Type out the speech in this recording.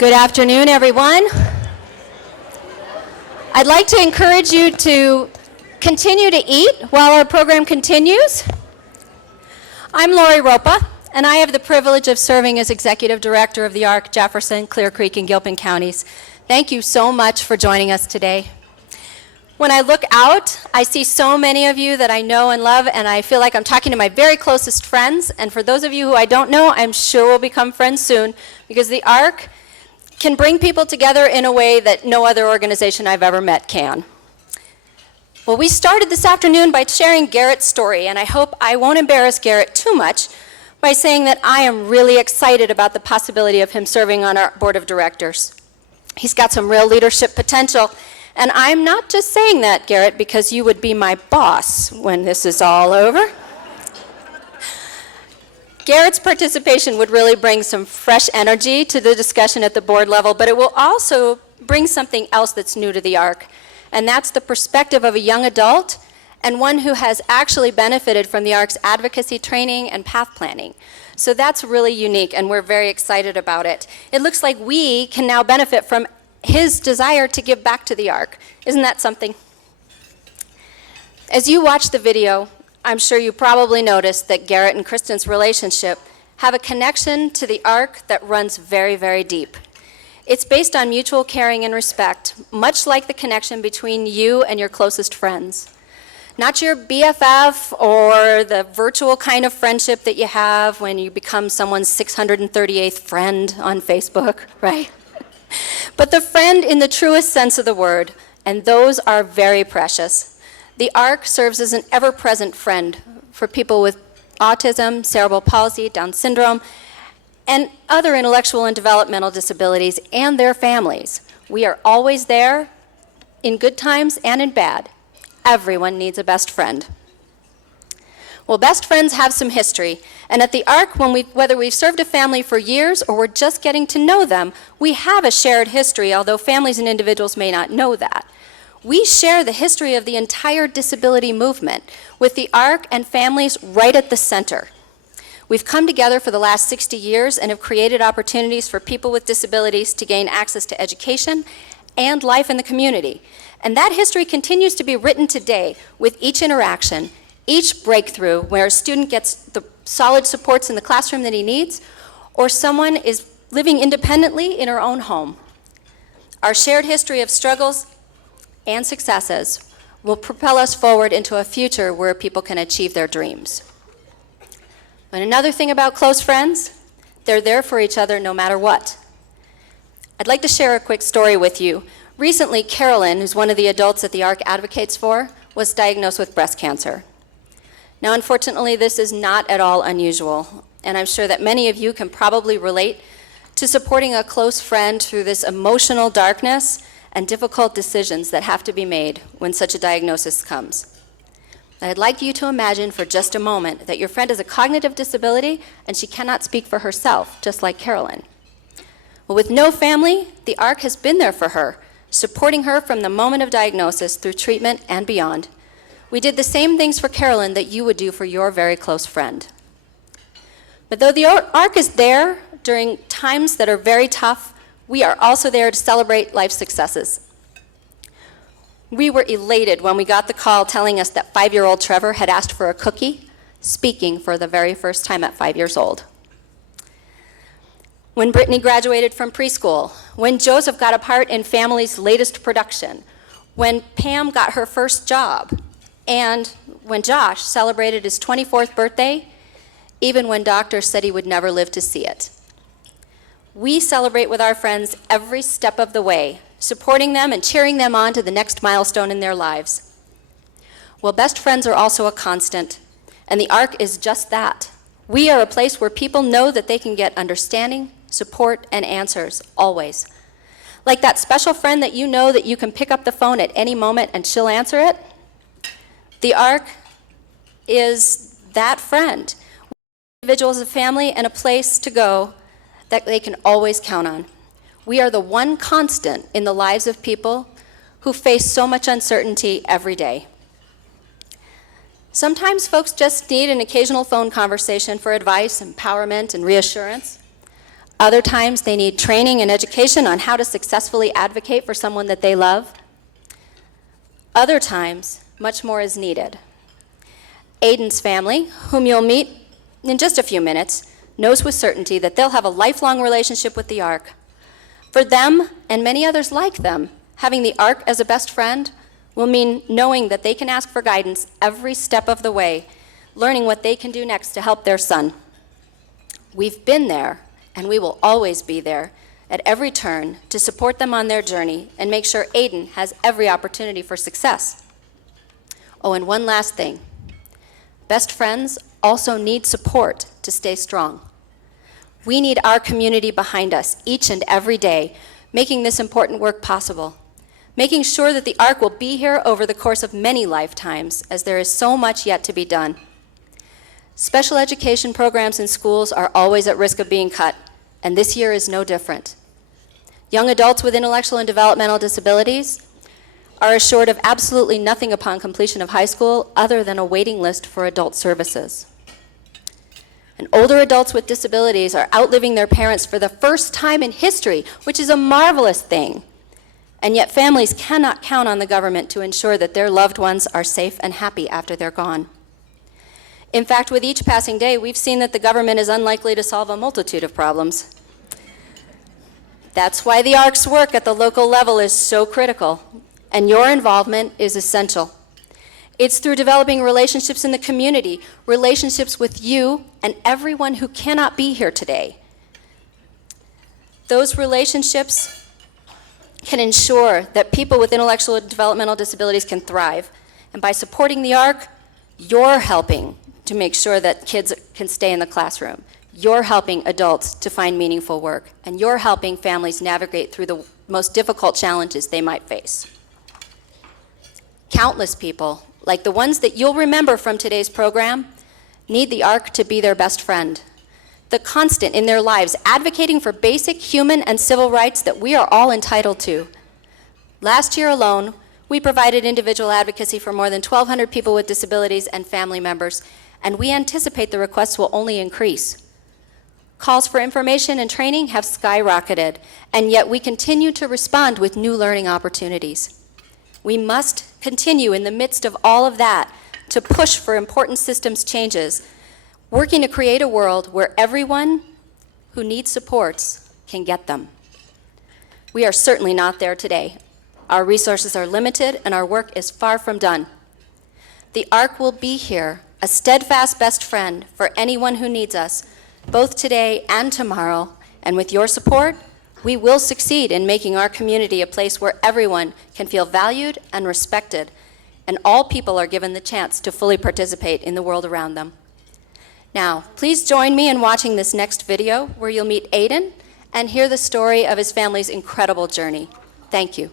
Good afternoon, everyone. I'd like to encourage you to continue to eat while our program continues. I'm Lori Ropa, and I have the privilege of serving as Executive Director of the ARC, Jefferson, Clear Creek, and Gilpin counties. Thank you so much for joining us today. When I look out, I see so many of you that I know and love, and I feel like I'm talking to my very closest friends. And for those of you who I don't know, I'm sure we'll become friends soon, because the ARC can bring people together in a way that no other organization I've ever met can. Well, we started this afternoon by sharing Garrett's story, and I hope I won't embarrass Garrett too much by saying that I am really excited about the possibility of him serving on our board of directors. He's got some real leadership potential, and I'm not just saying that, Garrett, because you would be my boss when this is all over. Garrett's participation would really bring some fresh energy to the discussion at the board level, but it will also bring something else that's new to the ARC, and that's the perspective of a young adult and one who has actually benefited from the ARC's advocacy training and path planning. So that's really unique, and we're very excited about it. It looks like we can now benefit from his desire to give back to the ARC. Isn't that something? As you watch the video, I'm sure you probably noticed that Garrett and Kristen's relationship have a connection to the ARC that runs very, very deep. It's based on mutual caring and respect, much like the connection between you and your closest friends. Not your BFF or the virtual kind of friendship that you have when you become someone's 638th friend on Facebook, right? But the friend in the truest sense of the word, and those are very precious. The ARC serves as an ever-present friend for people with autism, cerebral palsy, Down syndrome, and other intellectual and developmental disabilities and their families. We are always there in good times and in bad. Everyone needs a best friend. Well, best friends have some history, and at the ARC, whether we've served a family for years or we're just getting to know them, we have a shared history, although families and individuals may not know that. We share the history of the entire disability movement, with the ARC and families right at the center. We've come together for the last 60 years and have created opportunities for people with disabilities to gain access to education and life in the community. And that history continues to be written today with each interaction, each breakthrough where a student gets the solid supports in the classroom that he needs, or someone is living independently in her own home. Our shared history of struggles and successes will propel us forward into a future where people can achieve their dreams. And another thing about close friends, they're there for each other no matter what. I'd like to share a quick story with you. Recently, Carolyn, who's one of the adults that the ARC advocates for, was diagnosed with breast cancer. Now, unfortunately, this is not at all unusual, and I'm sure that many of you can probably relate to supporting a close friend through this emotional darkness and difficult decisions that have to be made when such a diagnosis comes. I'd like you to imagine for just a moment that your friend has a cognitive disability and she cannot speak for herself, just like Carolyn. Well, with no family, the ARC has been there for her, supporting her from the moment of diagnosis through treatment and beyond. We did the same things for Carolyn that you would do for your very close friend. But though the ARC is there during times that are very tough, we are also there to celebrate life's successes. We were elated when we got the call telling us that 5-year-old Trevor had asked for a cookie, speaking for the very first time at 5 years old. When Brittany graduated from preschool, when Joseph got a part in Family's latest production, when Pam got her first job, and when Josh celebrated his 24th birthday, even when doctors said he would never live to see it. We celebrate with our friends every step of the way, supporting them and cheering them on to the next milestone in their lives. Well, best friends are also a constant, and the ARC is just that. We are a place where people know that they can get understanding, support, and answers, always. Like that special friend that you know that you can pick up the phone at any moment and she'll answer it. The ARC is that friend. Individuals, a family, and a place to go that they can always count on. We are the one constant in the lives of people who face so much uncertainty every day. Sometimes folks just need an occasional phone conversation for advice, empowerment, and reassurance. Other times they need training and education on how to successfully advocate for someone that they love. Other times, much more is needed. Aiden's family, whom you'll meet in just a few minutes, knows with certainty that they'll have a lifelong relationship with the ARC. For them, and many others like them, having the ARC as a best friend will mean knowing that they can ask for guidance every step of the way, learning what they can do next to help their son. We've been there, and we will always be there at every turn to support them on their journey and make sure Aiden has every opportunity for success. Oh, and one last thing. Best friends also need support to stay strong. We need our community behind us each and every day, making this important work possible, making sure that the ARC will be here over the course of many lifetimes, as there is so much yet to be done. Special education programs in schools are always at risk of being cut, and this year is no different. Young adults with intellectual and developmental disabilities are assured of absolutely nothing upon completion of high school other than a waiting list for adult services. And older adults with disabilities are outliving their parents for the first time in history, which is a marvelous thing. And yet families cannot count on the government to ensure that their loved ones are safe and happy after they're gone. In fact, with each passing day, we've seen that the government is unlikely to solve a multitude of problems. That's why the ARC's work at the local level is so critical, and your involvement is essential. It's through developing relationships in the community, relationships with you and everyone who cannot be here today. Those relationships can ensure that people with intellectual and developmental disabilities can thrive. And by supporting the ARC, you're helping to make sure that kids can stay in the classroom. You're helping adults to find meaningful work, and you're helping families navigate through the most difficult challenges they might face. Countless people, like the ones that you'll remember from today's program, need the ARC to be their best friend, the constant in their lives, advocating for basic human and civil rights that we are all entitled to. Last year alone, we provided individual advocacy for more than 1,200 people with disabilities and family members, and we anticipate the requests will only increase. Calls for information and training have skyrocketed, and yet we continue to respond with new learning opportunities. We must continue in the midst of all of that to push for important systems changes, working to create a world where everyone who needs supports can get them. We are certainly not there today. Our resources are limited, and our work is far from done. The ARC will be here, a steadfast best friend for anyone who needs us, both today and tomorrow, and with your support, we will succeed in making our community a place where everyone can feel valued and respected, and all people are given the chance to fully participate in the world around them. Now, please join me in watching this next video where you'll meet Aiden and hear the story of his family's incredible journey. Thank you.